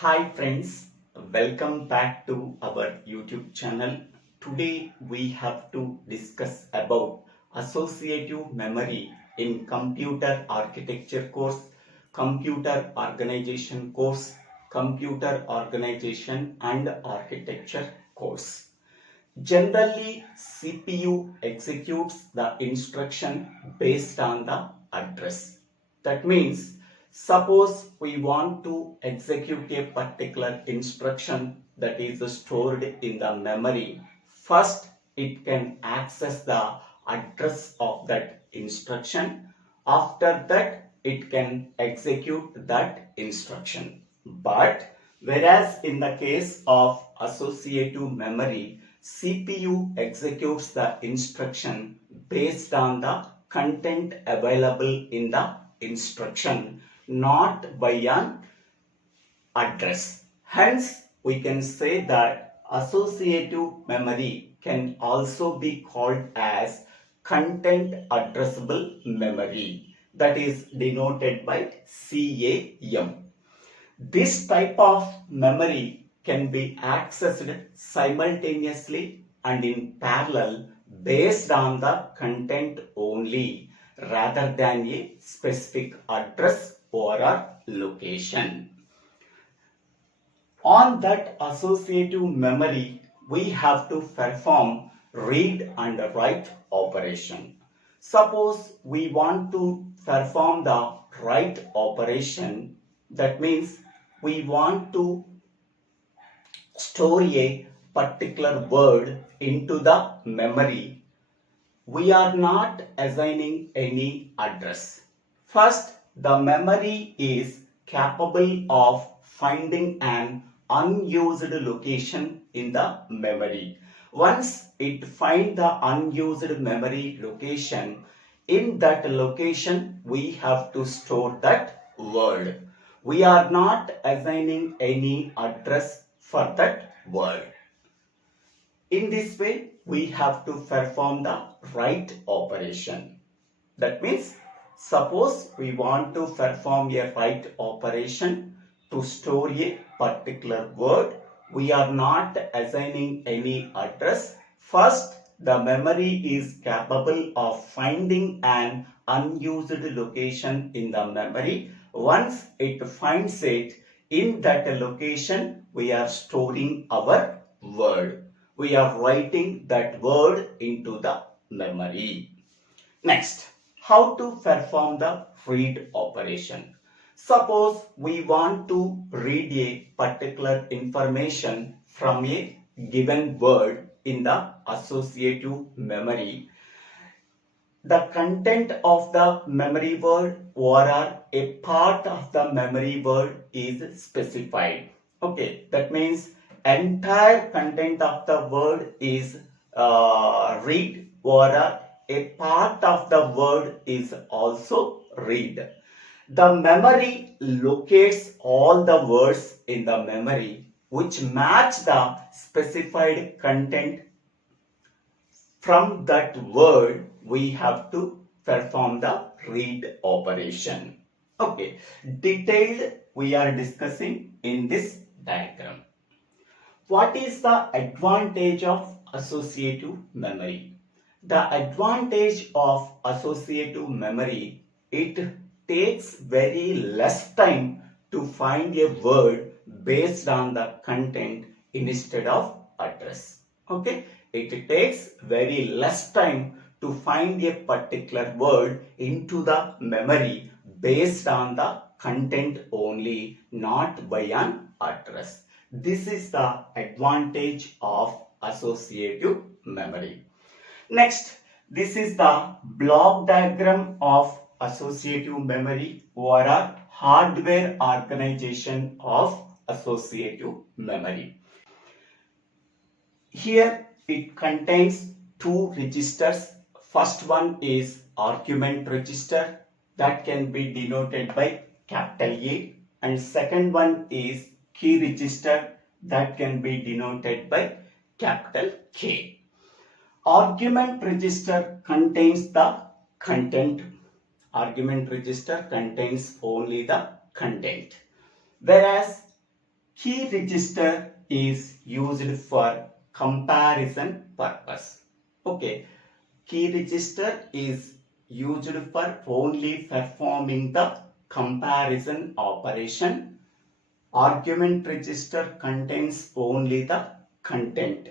Hi friends, welcome back to our YouTube channel. Today we have to discuss about associative memory in computer architecture course, computer organization course, computer organization and architecture course. Generally, CPU executes the instruction based on the address. That means, suppose we want to execute a particular instruction that is stored in the memory. First, it can access the address of that instruction. After that, it can execute that instruction. But whereas in the case of associative memory, CPU executes the instruction based on the content available in the instruction, not by an address. Hence, we can say that associative memory can also be called as content addressable memory, that is denoted by CAM. This type of memory can be accessed simultaneously and in parallel based on the content only rather than a specific address or a location. On that associative memory, we have to perform read and write operation. Suppose we want to perform the write operation, that means we want to store a particular word into the memory. We are not assigning any address. First, the memory is capable of finding an unused location in the memory. Once it finds the unused memory location, in that location we have to store that word. We are not assigning any address for that word. In this way, we have to perform the write operation. That means, suppose we want to perform a write operation to store a particular word, we are not assigning any address. First, the memory is capable of finding an unused location in the memory. Once it finds it, in that location, we are storing our word. We are writing that word into the memory. Next, how to perform the read operation. Suppose we want to read a particular information from a given word in the associative memory. The content of the memory word or a part of the memory word is specified. Okay, that means entire content of the word is read or a part of the word is also read. The memory locates all the words in the memory which match the specified content. From that word, we have to perform the read operation. Okay, detailed we are discussing in this diagram. What is the advantage of associative memory? The advantage of associative memory, it takes very less time to find a word based on the content instead of address. Okay, it takes very less time to find a particular word into the memory based on the content only, not by an address. This is the advantage of associative memory. Next, this is the block diagram of associative memory or a hardware organization of associative memory. Here it contains two registers. First one is argument register, that can be denoted by capital A, and second one is key register, that can be denoted by capital K. Argument register contains the content. Argument register contains only the content. Whereas Key register is used for comparison purpose. Okay, key register is used for only performing the comparison operation. Argument register contains only the content.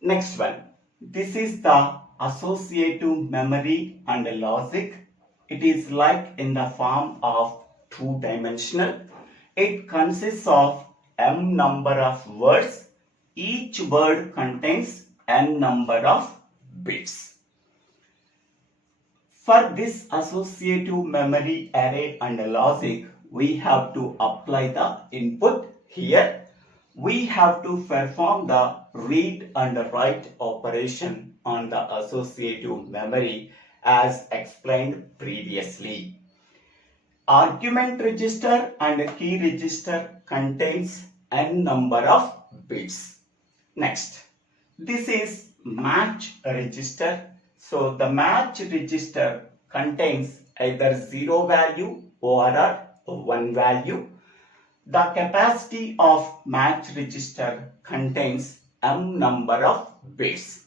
Next one. This is the associative memory and logic. It is like in the form of two-dimensional. It consists of m number of words. Each word contains n number of bits. For this associative memory array and logic, we have to apply the input here. We have to perform the read and write operation on the associative memory as explained previously. Argument register and key register contains n number of bits. Next, this is match register. So the match register contains either 0 value or 1 value. The capacity of match register contains m number of bits,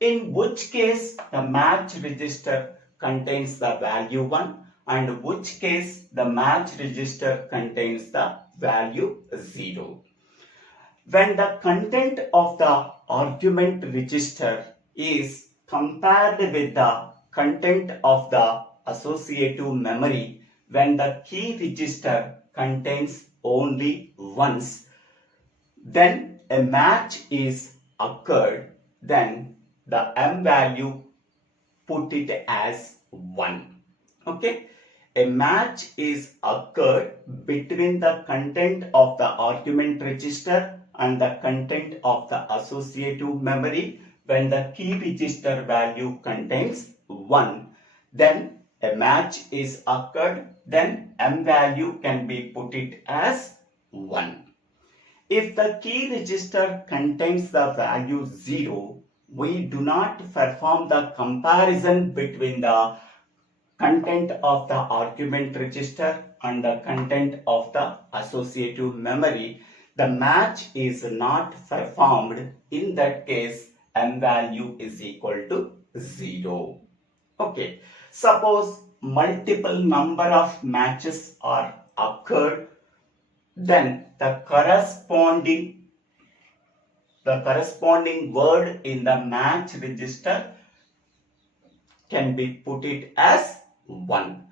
in which case the match register contains the value 1 and which case the match register contains the value 0. When the content of the argument register is compared with the content of the associative memory, when the key register contains only once, then a match is occurred, then the m value put it as 1. Okay, a match is occurred between the content of the argument register and the content of the associative memory. When the key register value contains 1, then a match is occurred, then m value can be put it as 1. If the key register contains the value 0, we do not perform the comparison between the content of the argument register and the content of the associative memory. The match is not performed. In that case, m value is equal to 0. Okay, suppose multiple number of matches are occurred, then the corresponding word in the match register can be put it as 1.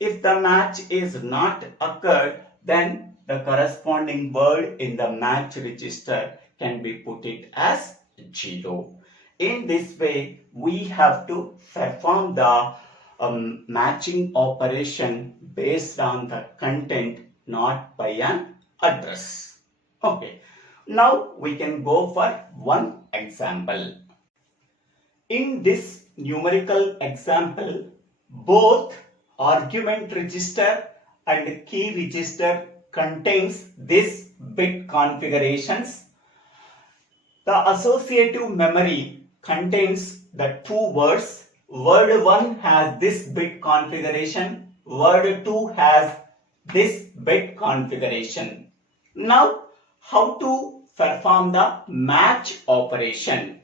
If the match is not occurred, then the corresponding word in the match register can be put it as 0. In this way, we have to perform the matching operation based on the content, not by an address. Okay, now we can go for one example. In this numerical example, both argument register and key register contains this bit configurations. The associative memory contains the two words. Word 1 has this bit configuration. Word 2 has this bit configuration. Now, how to perform the match operation?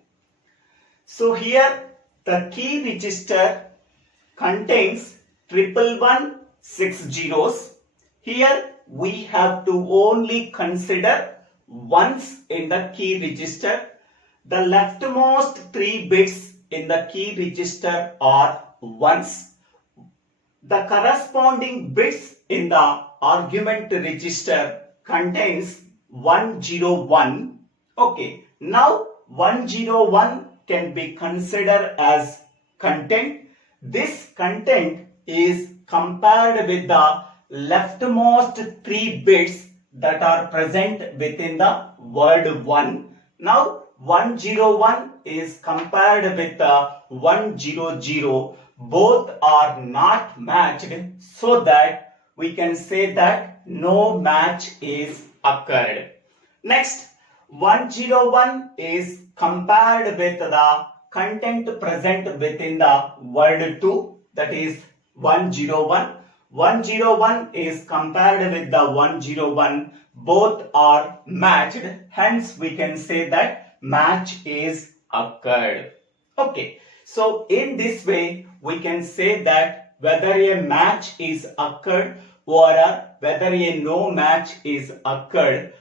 So here the key register contains 111 zeros. Here we have to only consider ones in the key register. The leftmost 3 bits in the key register are ones. The corresponding bits in the argument register contains 101. Okay, now 101 can be considered as content. This content is compared with the leftmost 3 bits that are present within the word 1. Now 101 is compared with the 100. Both are not matched, so that we can say that no match is occurred. Next, 101 is compared with the content present within the word 2, that is 101. 101 is compared with the 101. both are matched. Hence, we can say that match is occurred. Okay. So, in this way, we can say that whether a match is occurred or whether a no match is occurred,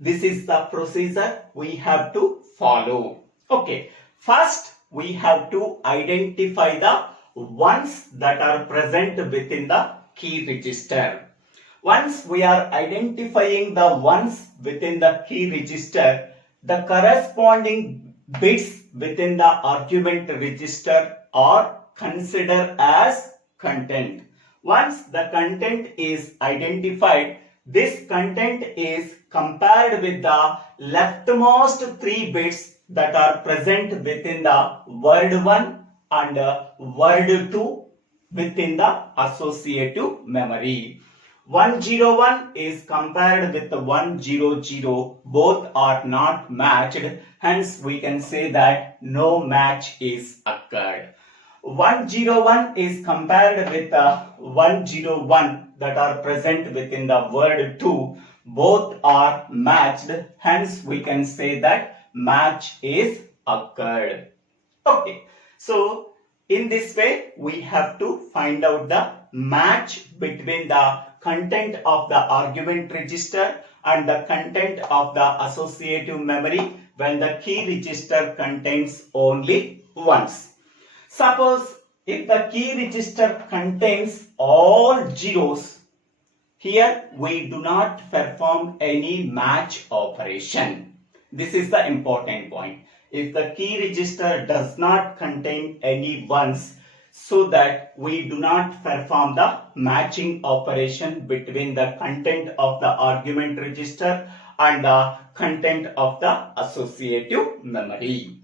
this is the procedure we have to follow. Okay. First, we have to identify the ones that are present within the key register. Once we are identifying the ones within the key register, the corresponding bits within the argument register are considered as content. Once the content is identified, this content is compared with the leftmost 3 bits that are present within the word 1 and word 2 within the associative memory. 101 is compared with the 100. Both are not matched. Hence, we can say that no match is occurred. 101 is compared with the 101 that are present within the word 2. Both are matched. Hence, we can say that match is occurred. Okay. So, in this way, we have to find out the match between the content of the argument register and the content of the associative memory when the key register contains only ones. Suppose if the key register contains all zeros, here we do not perform any match operation. This is the important point. If the key register does not contain any ones, so that we do not perform the matching operation between the content of the argument register and the content of the associative memory.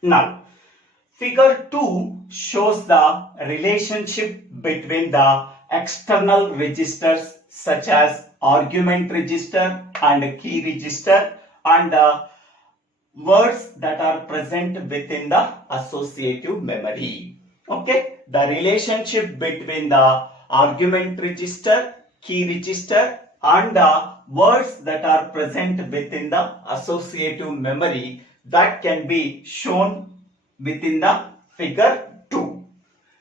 Now, figure 2 shows the relationship between the external registers such as argument register and key register and the words that are present within the associative memory. Okay, the relationship between the argument register, key register and the words that are present within the associative memory, that can be shown within the figure 2.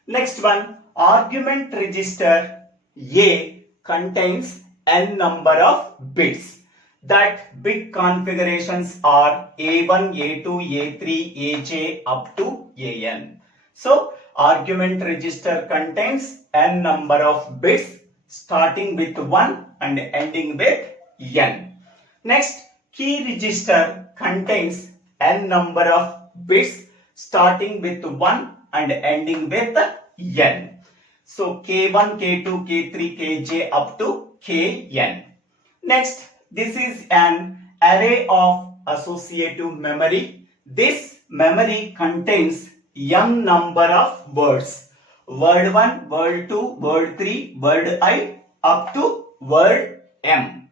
Next one, argument register A contains n number of bits. That bit configurations are A1, A2, A3, AJ up to AN. So, argument register contains n number of bits starting with 1 and ending with n. Next, key register contains n number of bits starting with 1 and ending with n. So, K1, K2, K3, Kj up to Kn. Next, this is an array of associative memory. This memory contains m number of words. Word 1, word 2, word 3, word I up to word m.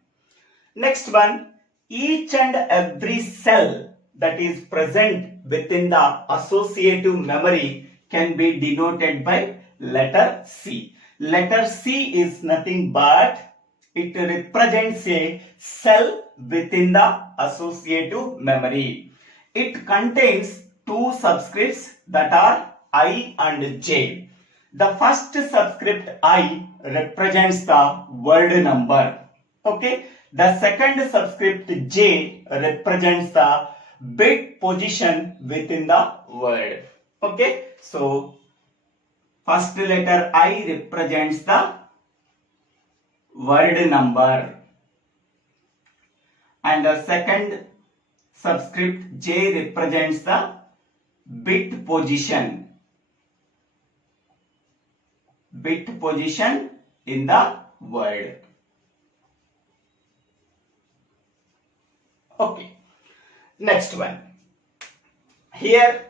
Next one, each and every cell that is present within the associative memory can be denoted by letter C. Letter C is nothing but it represents a cell within the associative memory. It contains 2 subscripts that are I and J. The first subscript I represents the word number. Okay. The second subscript J represents the bit position within the word. Okay. So, first letter I represents the word number and the second subscript J represents the bit position in the word. Okay, next one. Here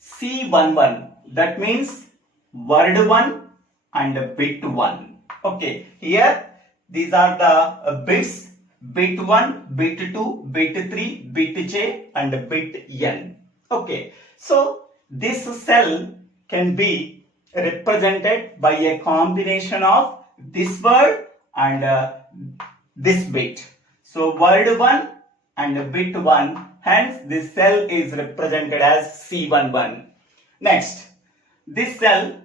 C11, that means word 1 and bit 1. Okay, here these are the bits, bit 1, bit 2, bit 3, bit J and bit N. Okay, so this cell can be represented by a combination of this word and this bit. So word 1 and bit 1, hence this cell is represented as C11. Next, this cell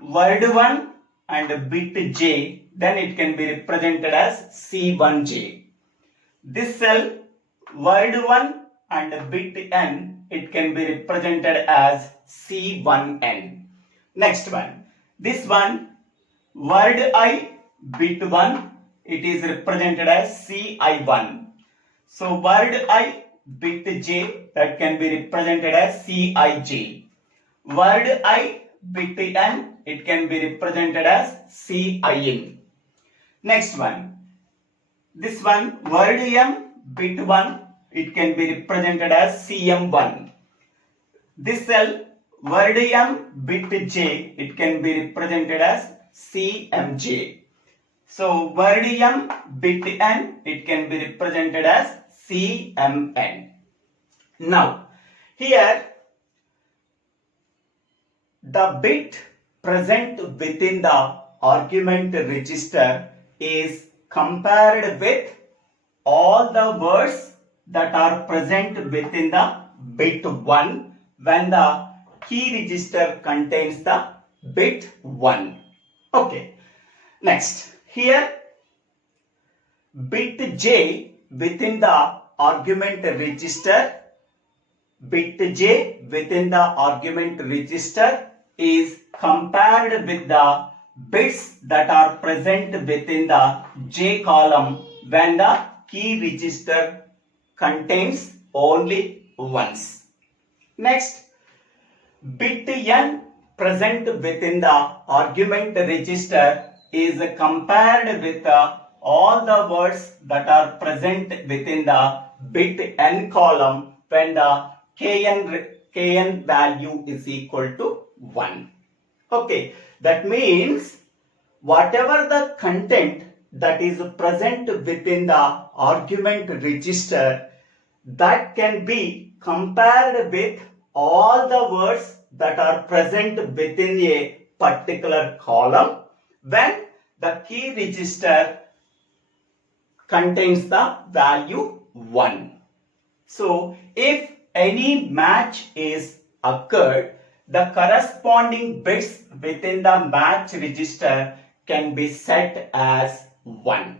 word 1 and bit J, then it can be represented as C1J. This cell word 1 and bit N, it can be represented as C1N. Next one, this one word I bit 1, it is represented as CI1. So word I bit J, that can be represented as CIJ. Word I bit N, it can be represented as CIN. Next one, this one word M bit 1, it can be represented as CM1. This cell word M bit J, it can be represented as CMJ. So word M bit N, it can be represented as CMN. Now here the bit present within the argument register is compared with all the words that are present within the bit 1 when the key register contains the bit 1. Okay. Next, here bit J within the argument register, bit J within the argument register is compared with the bits that are present within the J column when the key register contains only ones. Next, bit N present within the argument register is compared with all the words that are present within the bit N column when the Kn value is equal to 1. Okay, that means whatever the content that is present within the argument register, that can be compared with all the words that are present within a particular column when the key register contains the value 1. So if any match is occurred, the corresponding bits within the match register can be set as 1.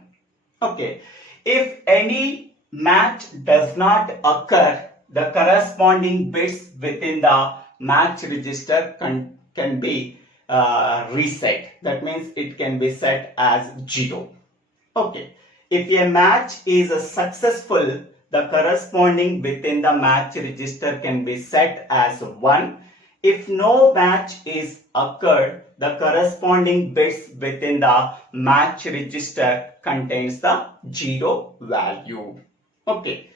Okay. If any match does not occur, the corresponding bits within the match register can be reset. That means it can be set as 0. Okay. If a match is successful, the corresponding within the match register can be set as 1. If no match is occurred, the corresponding bits within the match register contains the 0 value. Okay.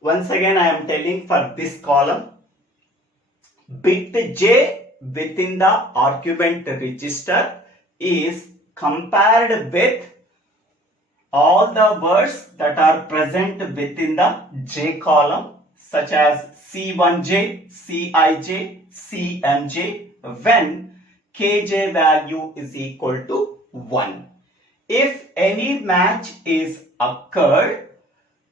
Once again I am telling for this column, bit J within the argument register is compared with all the words that are present within the J column such as C1J, Cij, Cmj when Kj value is equal to 1. If any match is occurred,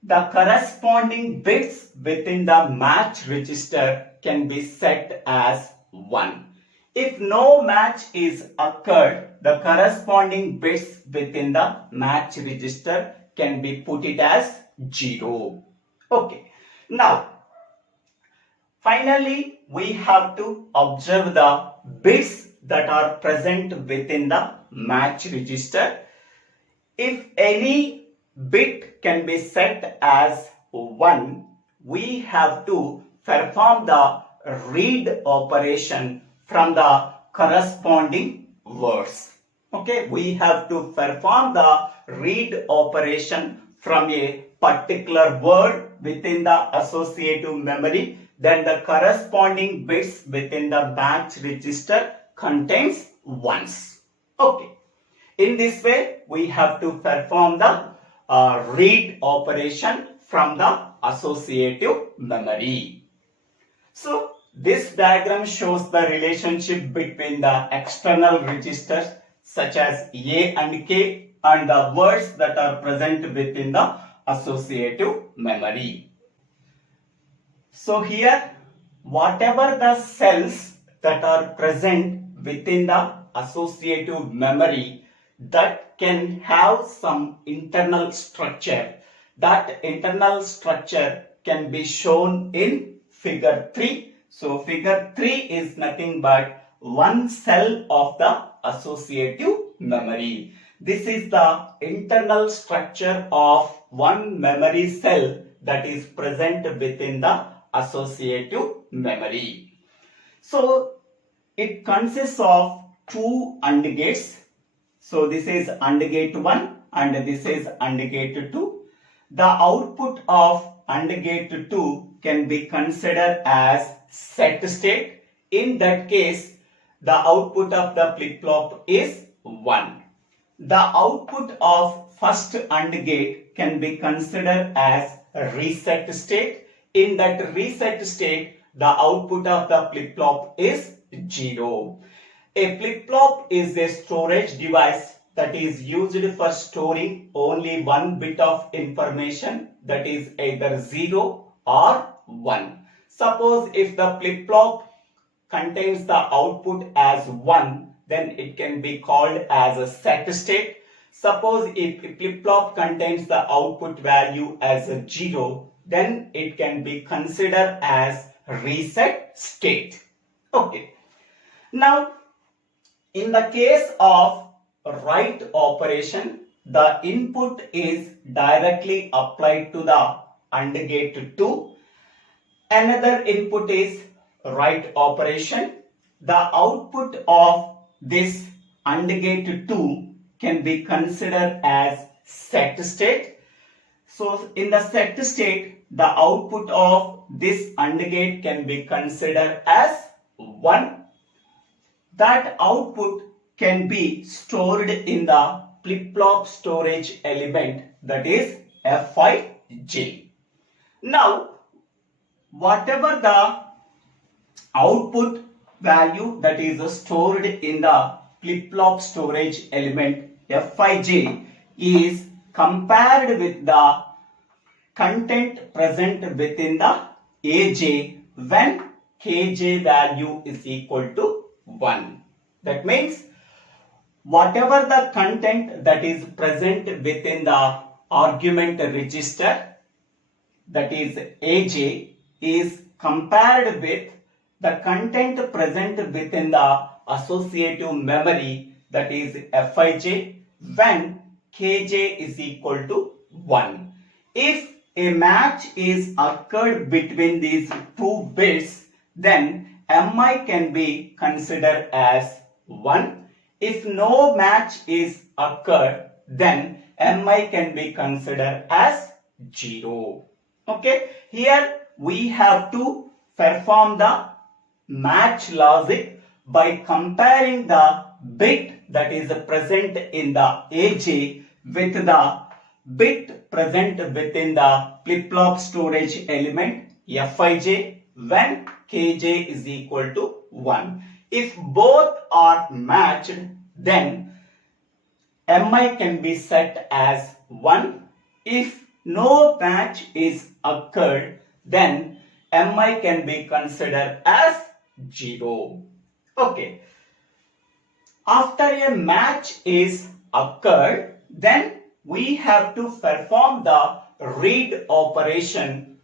the corresponding bits within the match register can be set as 1. If no match is occurred, the corresponding bits within the match register can be put it as 0. Okay. Now, finally, we have to observe the bits that are present within the match register. If any bit can be set as 1, we have to perform the read operation from the corresponding words. Okay, we have to perform the read operation from a particular word within the associative memory. Then the corresponding bits within the match register contains ones. Okay. In this way, we have to perform the read operation from the associative memory. So, this diagram shows the relationship between the external registers such as A and K and the words that are present within the associative memory. So here, whatever the cells that are present within the associative memory that can have some internal structure, that internal structure can be shown in figure 3. So figure 3 is nothing but one cell of the associative memory. This is the internal structure of one memory cell that is present within the associative memory. So it consists of two AND gates. So this is AND gate 1 and this is AND gate 2. The output of AND gate 2 can be considered as set state. In that case, the output of the flip-flop is 1. The output of first AND gate can be considered as reset state. In that reset state, the output of the flip-flop is 0. A flip-flop is a storage device that is used for storing only one bit of information, that is either 0 or 1. Suppose if the flip-flop contains the output as 1, then it can be called as a set state. Suppose if flip-flop contains the output value as a 0, then it can be considered as reset state. Okay. Now, in the case of write operation, the input is directly applied to the AND gate 2. Another input is write operation. The output of this AND gate 2 can be considered as set state. So in the set state, the output of this AND gate can be considered as 1. That output can be stored in the flip-flop storage element, that is Fij. Now, whatever the output value that is stored in the flip-flop storage element Fij is compared with the content present within the Aj when Kj value is equal to 1. That means whatever the content that is present within the argument register, that is Aj, is compared with the content present within the associative memory, that is Fij, when Kj is equal to 1. If a match is occurred between these two bits, then Mi can be considered as 1. If no match is occurred, then Mi can be considered as 0. Okay, here we have to perform the match logic by comparing the bit that is present in the Aj with the bit present within the flip-flop storage element Fij when Kj is equal to 1. If both are matched, then Mi can be set as 1. If no match is occurred, then Mi can be considered as 0. Okay. After a match is occurred, then we have to perform the read operation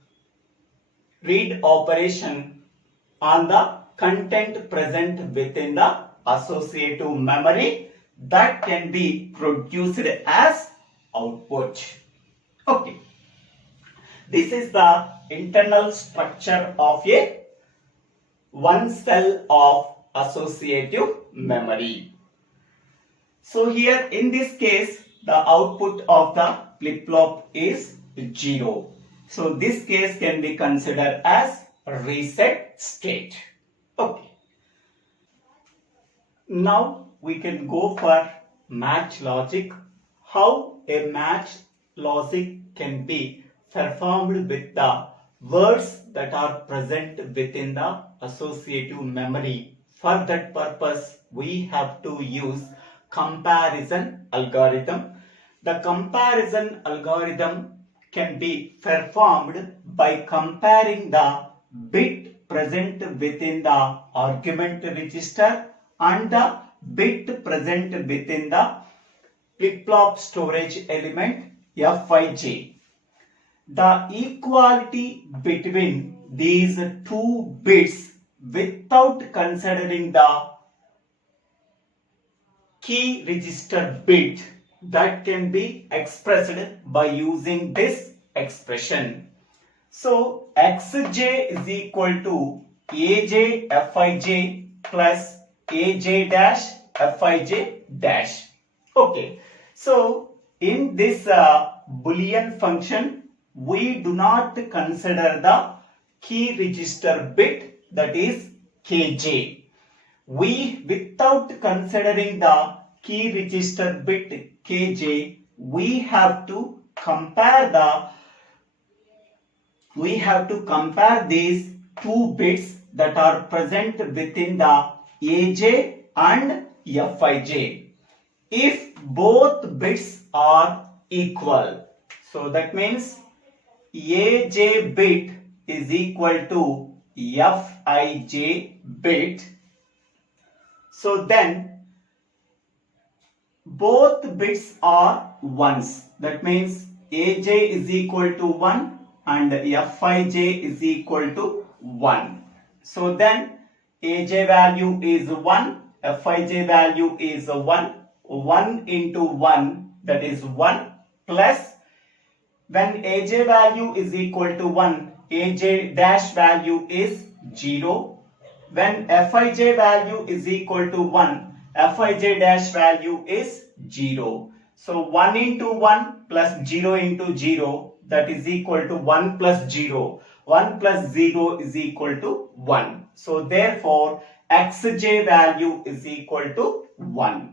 on the content present within the associative memory that can be produced as output. Okay. This is the internal structure of a one cell of associative memory. So here in this case, the output of the flip-flop is 0. So this case can be considered as reset state. Okay. Now we can go for match logic. How a match logic can be performed with the words that are present within the associative memory. For that purpose, we have to use comparison algorithm. The comparison algorithm can be performed by comparing the bit present within the argument register and the bit present within the flip-flop storage element Fij. The equality between these two bits without considering the key register bit that can be expressed by using this expression. So Xj is equal to Aj Fij plus Aj dash Fij dash. Okay, so in this Boolean function, we do not consider the key register bit, that is Kj. Without considering the key register bit Kj, we have to compare these two bits that are present within the Aj and Fij. If both bits are equal, so that means Aj bit is equal to Fij bit, so then both bits are ones. That means Aj is equal to 1 and Fij is equal to 1. So then Aj value is 1, Fij value is 1. 1 into 1, that is 1, plus when Aj value is equal to 1, Aj dash value is 0. When Fij value is equal to 1, Fij dash value is 0. So 1 into 1 plus 0 into 0, that is equal to 1 plus 0. 1 plus 0 is equal to 1. So therefore Xj value is equal to 1.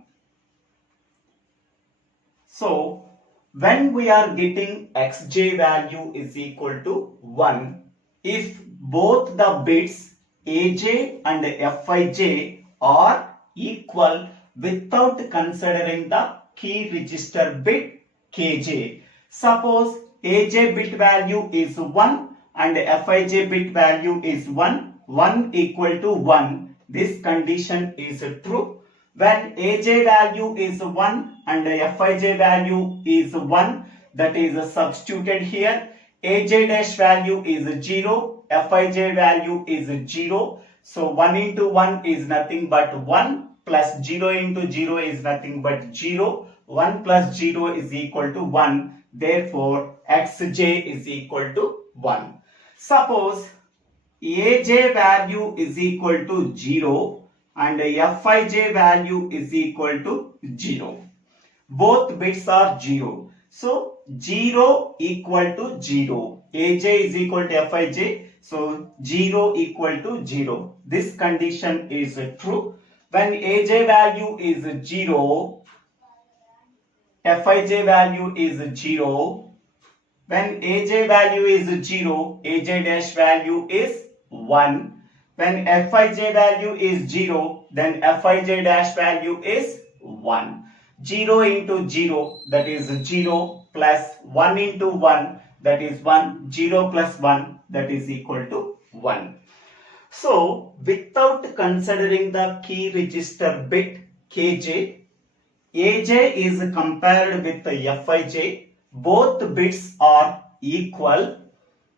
So when we are getting Xj value is equal to 1, if both the bits Aj and Fij are equal without considering the key register bit Kj. Suppose Aj bit value is 1 and Fij bit value is 1, 1 equal to 1. This condition is true. When Aj value is 1 and Fij value is 1, that is substituted here. Aj dash value is 0, Fij value is 0. So 1 into 1 is nothing but 1, plus 0 into 0 is nothing but 0. 1 plus 0 is equal to 1. Therefore Xj is equal to 1. Suppose Aj value is equal to 0 and Fij value is equal to 0. Both bits are 0. So 0 equal to 0. Aj is equal to Fij. So 0 equal to 0. This condition is true. When Aj value is 0, Fij value is 0. When Aj value is 0, Aj dash value is 1. When Fij value is 0, then Fij dash value is 1. 0 into 0, that is 0, plus 1 into 1, that is 1. 0 plus 1, that is equal to 1. So without considering the key register bit Kj, Aj is compared with Fij. Both bits are equal.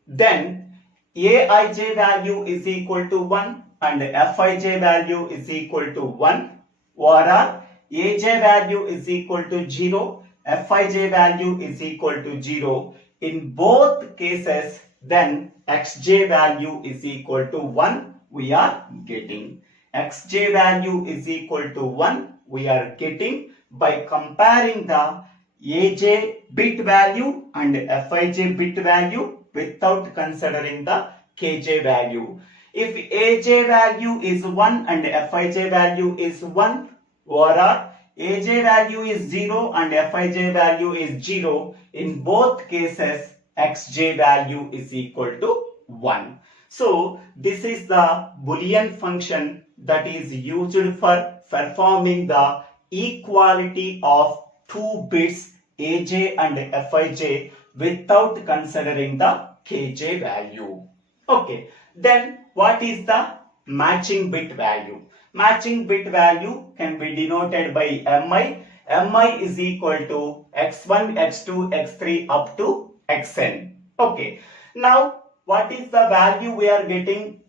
Then Aij value is equal to 1 and Fij value is equal to 1, or Aj value is equal to 0, Fij value is equal to 0. In both cases, then Xj value is equal to 1 we are getting. Xj value is equal to 1 we are getting by comparing the Aj bit value and Fij bit value without considering the Kj value. If Aj value is 1 and Fij value is 1, or Aj value is 0 and Fij value is 0, in both cases Xj value is equal to 1. So this is the Boolean function that is used for performing the equality of two bits Aj and Fij without considering the Kj value. Okay, then what is the matching bit value? Matching bit value can be denoted by Mi. Mi is equal to x1, x2, x3 up to xn. Okay, now what is the value we are getting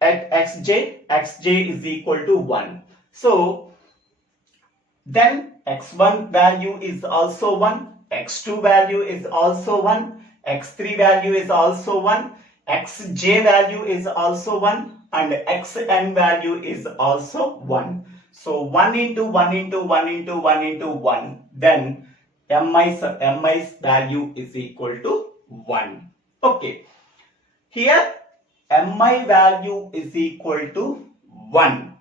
at xj? Xj is equal to 1. So then x1 value is also 1, x2 value is also 1, x3 value is also 1, xj value is also 1, and xn value is also 1. So 1 into 1 into 1 into 1 into 1, then mi's value is equal to 1. Okay. Here mi value is equal to 1.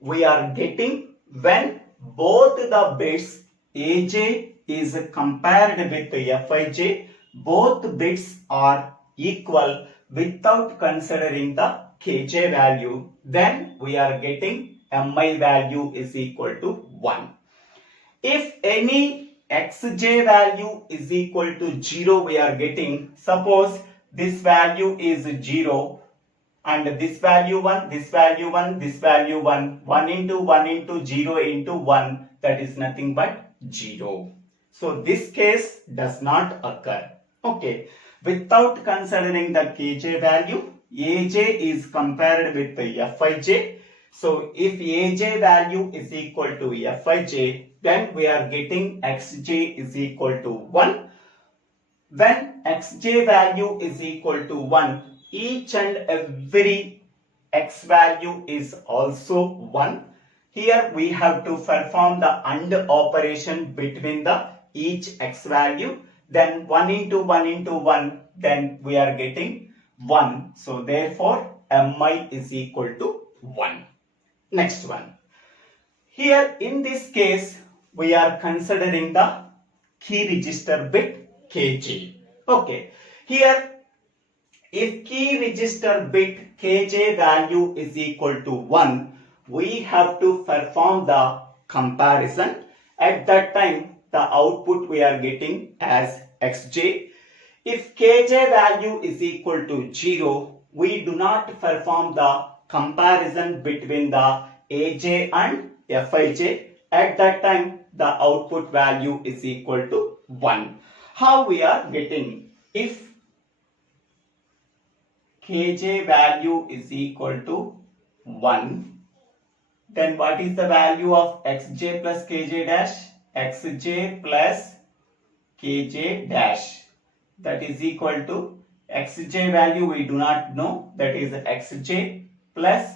We are getting when both the bits Aj is compared with Fij, both bits are equal without considering the Kj value, then we are getting Mi value is equal to 1. If any Xj value is equal to 0, we are getting, suppose this value is 0, and this value 1, this value 1, this value 1, 1 into 1 into 0 into 1, that is nothing but 0. So this case does not occur. Okay, without considering the Kj value, Aj is compared with the Fij. So if Aj value is equal to Fij, then we are getting Xj is equal to 1. When Xj value is equal to 1, each and every x value is also 1. Here we have to perform the AND operation between the each x value. Then 1 into 1 into 1, then we are getting 1. So therefore Mi is equal to 1. Next one. Here in this case, we are considering the key register bit Kj. Okay. Here if key register bit Kj value is equal to 1, we have to perform the comparison. At that time, the output we are getting as Xj. If Kj value is equal to 0, we do not perform the comparison between the Aj and Fij. At that time, the output value is equal to 1. How we are getting? If Kj value is equal to 1, then what is the value of Xj plus Kj dash? Xj plus Kj dash, that is equal to Xj value we do not know, that is Xj plus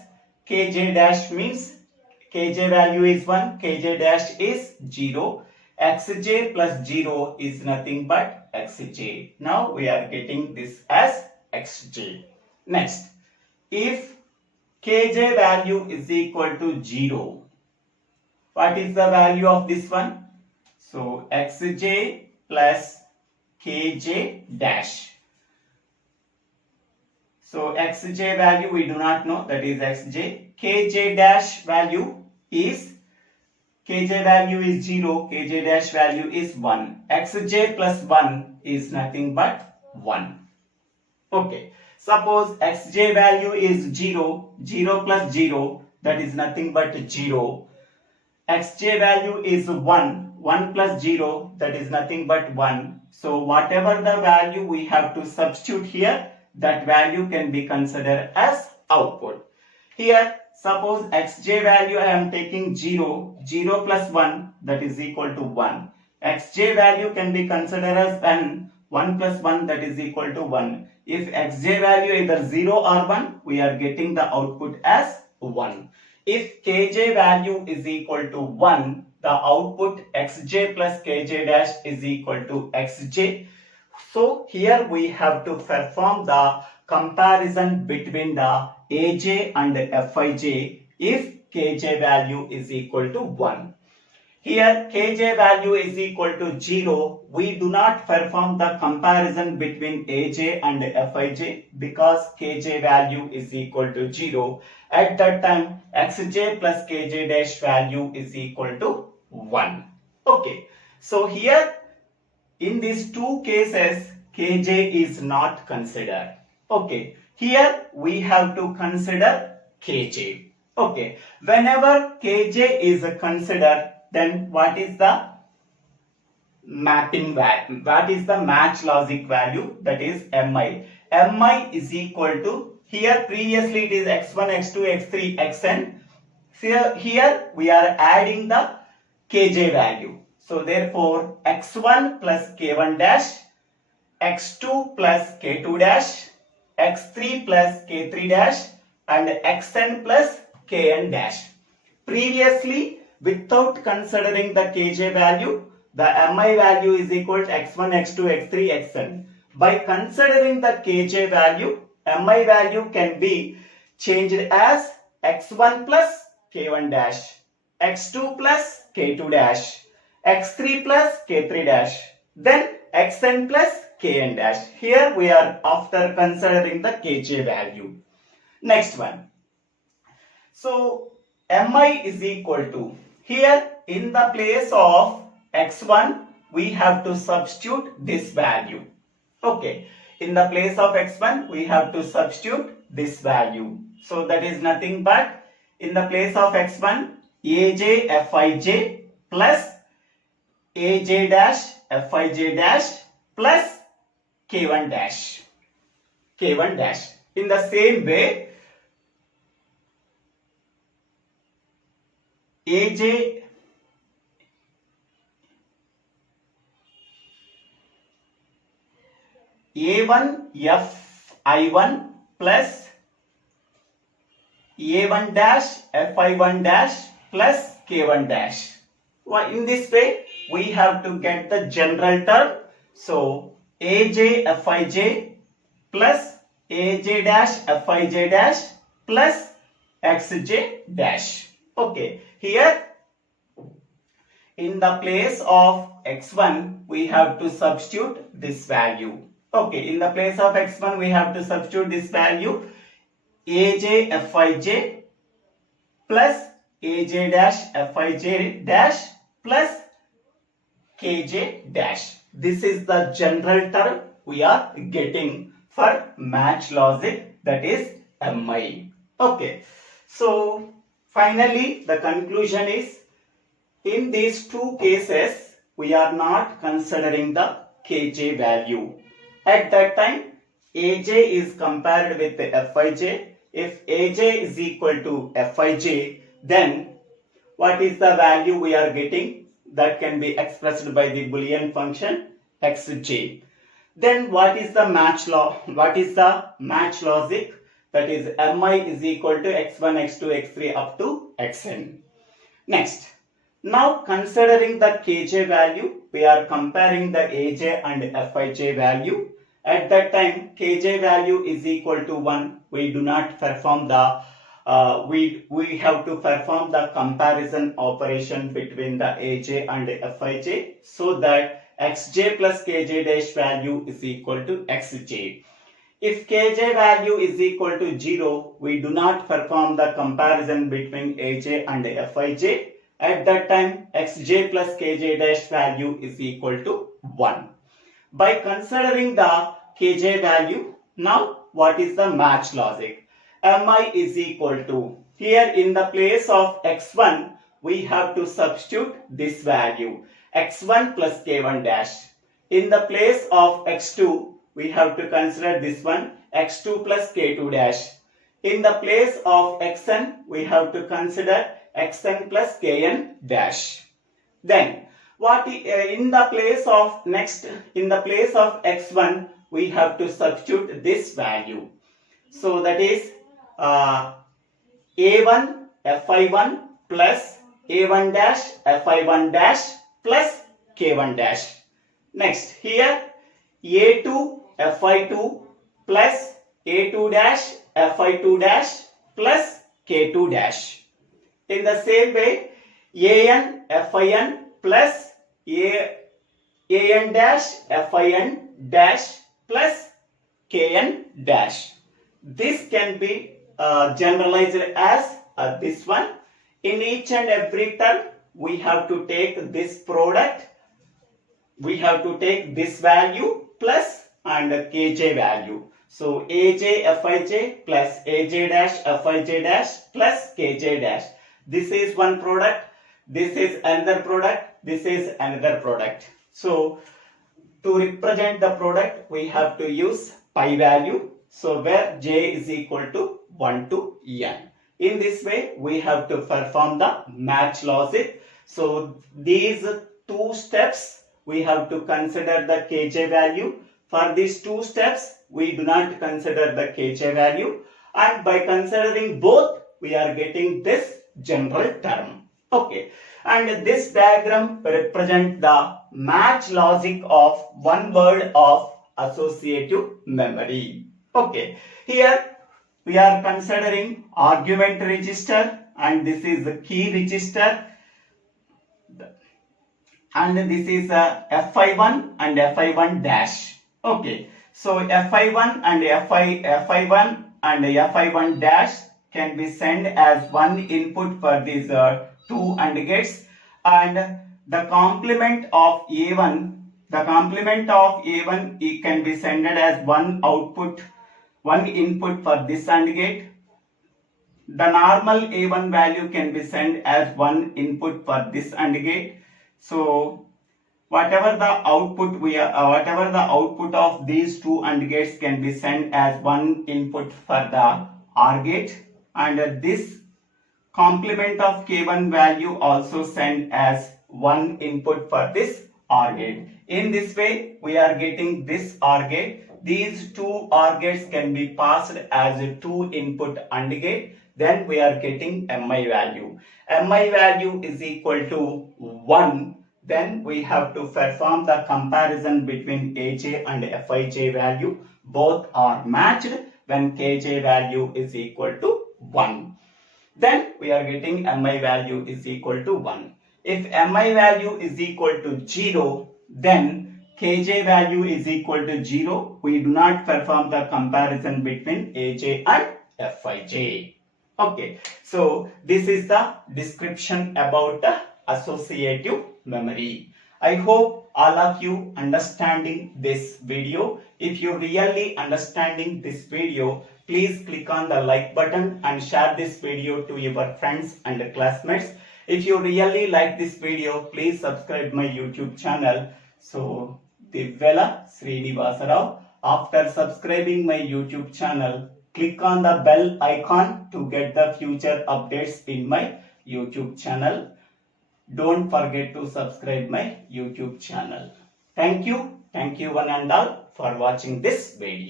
Kj dash means Kj value is 1, Kj dash is 0, Xj plus 0 is nothing but Xj. Now we are getting this as Xj. Next, if Kj value is equal to 0, what is the value of this one? So Xj plus Kj dash. So Xj value we do not know, that is Xj. Kj dash value is, Kj value is 0, Kj dash value is 1. Xj plus 1 is nothing but 1. Okay. Suppose Xj value is 0, 0 plus 0, that is nothing but 0. Xj value is 1, 1 plus 0, that is nothing but 1. So whatever the value we have to substitute here, that value can be considered as output. Here, suppose Xj value I am taking 0, 0 plus 1, that is equal to 1. Xj value can be considered as 1 plus 1, that is equal to 1. If Xj value either 0 or 1, we are getting the output as 1. If Kj value is equal to 1, the output Xj plus Kj dash is equal to Xj. So here we have to perform the comparison between the Aj and Fij if Kj value is equal to 1. Here Kj value is equal to 0. We do not perform the comparison between Aj and Fij because Kj value is equal to 0. At that time, Xj plus Kj dash value is equal to 1. Okay. So here in these two cases, Kj is not considered. Okay, here we have to consider Kj. Okay, whenever Kj is considered, then what is the mapping value? What is the match logic value? That is Mi. Mi is equal to, here previously it is x1, x2, x3, xn. Here we are adding the Kj value. So therefore x1 plus k1 dash, x2 plus k2 dash, x3 plus k3 dash, and xn plus kn dash. Previously, without considering the Kj value, the Mi value is equal to x1, x2, x3, xn. By considering the Kj value, Mi value can be changed as x1 plus k1 dash, x2 plus k2 dash, x3 plus k3 dash, then xn plus kn dash. Here we are after considering the Kj value. Next one. So Mi is equal to, here in the place of x1 we have to substitute this value. Okay, in the place of x1 we have to substitute this value. So that is nothing but, in the place of x1, aj fij plus aj dash fij dash plus k1 dash. K1 dash. In the same way, aj a1 fi1 plus a1 dash fi1 dash plus k1 dash. In this way we have to get the general term. So aj fij plus aj dash fij dash plus xj dash. Okay, here in the place of x1 we have to substitute this value. Okay, in the place of x1 we have to substitute this value, aj fij plus aj dash fij dash plus kj dash. This is the general term we are getting for match logic, that is Mi. Okay, so finally the conclusion is, in these two cases we are not considering the Kj value. At that time aj is compared with the fij. If aj is equal to fij, then what is the value we are getting? That can be expressed by the Boolean function xj. Then what is the match logic? That is Mi is equal to x1, x2, x3 up to xn. Next, now considering the Kj value, we are comparing the aj and fij value. At that time Kj value is equal to 1. We do not perform the we have to perform the comparison operation between the aj and fij, so that xj plus kj dash value is equal to xj. If kj value is equal to 0, we do not perform the comparison between aj and fij. At that time xj plus kj dash value is equal to 1. By considering the Kj value, now what is the match logic? Mi is equal to, here in the place of x1 we have to substitute this value, x1 plus k1 dash. In the place of x2 we have to consider this one, x2 plus k2 dash. In the place of xn we have to consider xn plus kn dash. Then in the place of x1 we have to substitute this value. So that is a1 fi1 plus a1 dash fi1 dash plus k1 dash. Next, here a2 fi2 plus a2 dash fi2 dash plus k2 dash. In the same way, an fin plus an dash fin dash plus kn dash. This can be generalized as this one. In each and every term we have to take this product we have to take this value plus and kj value. So aj fij plus aj dash fij dash plus kj dash. This is one product, this is another product, this is another product. So to represent the product, we have to use pi value. So where j is equal to 1 to n. In this way, we have to perform the match logic. So these two steps, we have to consider the kj value. For these two steps, we do not consider the kj value. And by considering both, we are getting this general term. Okay. And this diagram represents the match logic of one word of associative memory. Okay. Here we are considering argument register, and this is the key register, and this is FI1 and FI1 dash. Okay. So FI1 and FI1 and FI1 dash can be sent as one input for these two AND gates, and the complement of A1, it can be sent as one output, one input for this AND gate. The normal A1 value can be sent as one input for this AND gate. So whatever the output of these two AND gates can be sent as one input for the OR gate, and this complement of K1 value also sent as one input for this OR gate. In this way, we are getting this OR gate. These two OR gates can be passed as a two input AND gate. Then we are getting Mi value. Mi value is equal to 1. Then we have to perform the comparison between Aj and Fij value. Both are matched when Kj value is equal to 1. Then we are getting Mi value is equal to 1. If Mi value is equal to 0, then Kj value is equal to 0. We do not perform the comparison between Aj and Fij. Okay, so this is the description about the associative memory. I hope all of you understanding this video. If you really understanding this video, please click on the like button and share this video to your friends and classmates. If you really like this video, please subscribe my YouTube channel. So Divvela Srinivasarao. After subscribing my YouTube channel, click on the bell icon to get the future updates in my YouTube channel. Don't forget to subscribe my YouTube channel. Thank you one and all for watching this video.